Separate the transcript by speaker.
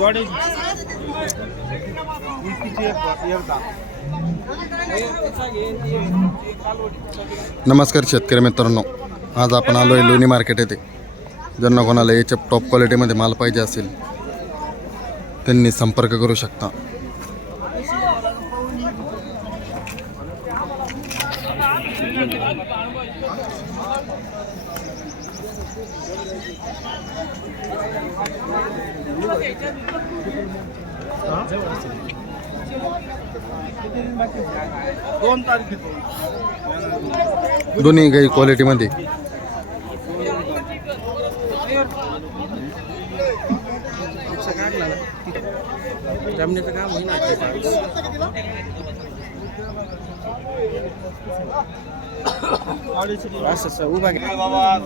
Speaker 1: जोडी
Speaker 2: नमस्कार शेतकरी मित्रांनो. आज आपण आलो आहे लोणी मार्केट येथे. ज्यांना कोणाला याच्या टॉप क्वालिटीमध्ये माल पाहिजे असेल त्यांनी संपर्क करू शकता.
Speaker 1: दोन
Speaker 2: दोन्ही काही क्वालिटीमध्ये
Speaker 1: जमिनीचं काम होईना असं उभा बाबा